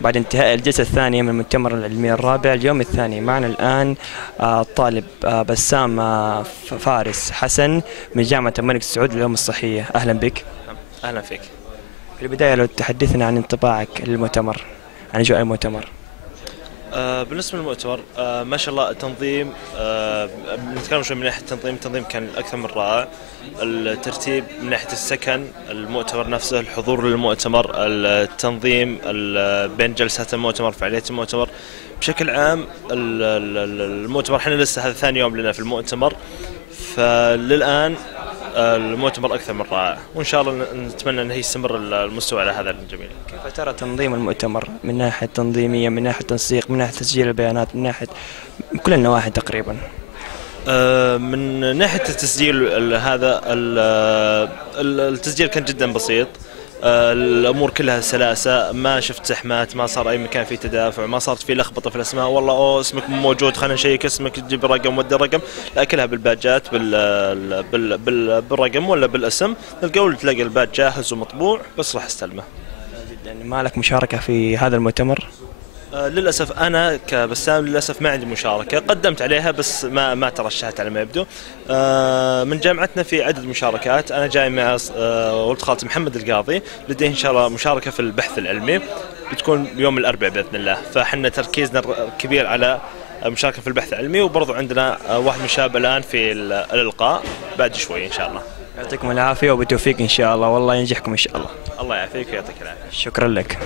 بعد انتهاء الجلسة الثانية من المؤتمر العلمي الرابع اليوم الثاني. معنا الآن الطالب بسام فارس حسن من جامعة الملك سعود للعلوم الصحية. أهلا بك. أهلا فيك. في البداية لو تحدثنا عن انطباعك للمؤتمر، عن أجواء المؤتمر. بالنسبة للمؤتمر ما شاء الله التنظيم، نتكلم شوي من ناحية التنظيم كان أكثر من رائع. الترتيب من ناحية السكن، المؤتمر نفسه، الحضور للمؤتمر، التنظيم بين جلسات المؤتمر، فعاليات المؤتمر بشكل عام. المؤتمر احنا لسه هذا ثاني يوم لنا في المؤتمر، فللآن المؤتمر أكثر من رائع، وإن شاء الله نتمنى أنه يستمر المستوى على هذا الجميل. كيف ترى تنظيم المؤتمر من ناحية تنظيمية، من ناحية تنسيق، من ناحية تسجيل البيانات، من ناحية كل النواحي تقريبا؟ من ناحية التسجيل، هذا التسجيل كان جدا بسيط. الامور كلها سلاسه، ما شفت زحمات، ما صار اي مكان فيه تدافع، ما صارت فيه لخبطه في الاسماء، والله اسمك مو موجود خلينا نشيك اسمك تجيب الرقم ودي الرقم، لا كلها بالباجات بالرقم ولا بالاسم، تلاقي الباج جاهز ومطبوع بس راح استلمه. جدا. ما لك مشاركة في هذا المؤتمر؟ للأسف أنا كبسام للأسف ما عندي مشاركة، قدمت عليها بس ما ترشحت على ما يبدو. من جامعتنا في عدد مشاركات، أنا جاي مع ولد خالتي محمد القاضي، لديه إن شاء الله مشاركة في البحث العلمي بتكون يوم الأربعاء بإذن الله، فحنا تركيزنا كبير على مشاركة في البحث العلمي، وبرضو عندنا واحد من الشباب الآن في الإلقاء بعد شوي إن شاء الله. يعطيكم العافية وبالتوفيق إن شاء الله، والله ينجحكم إن شاء الله. الله يعافيك ويعطيك العافية. شكرا لك.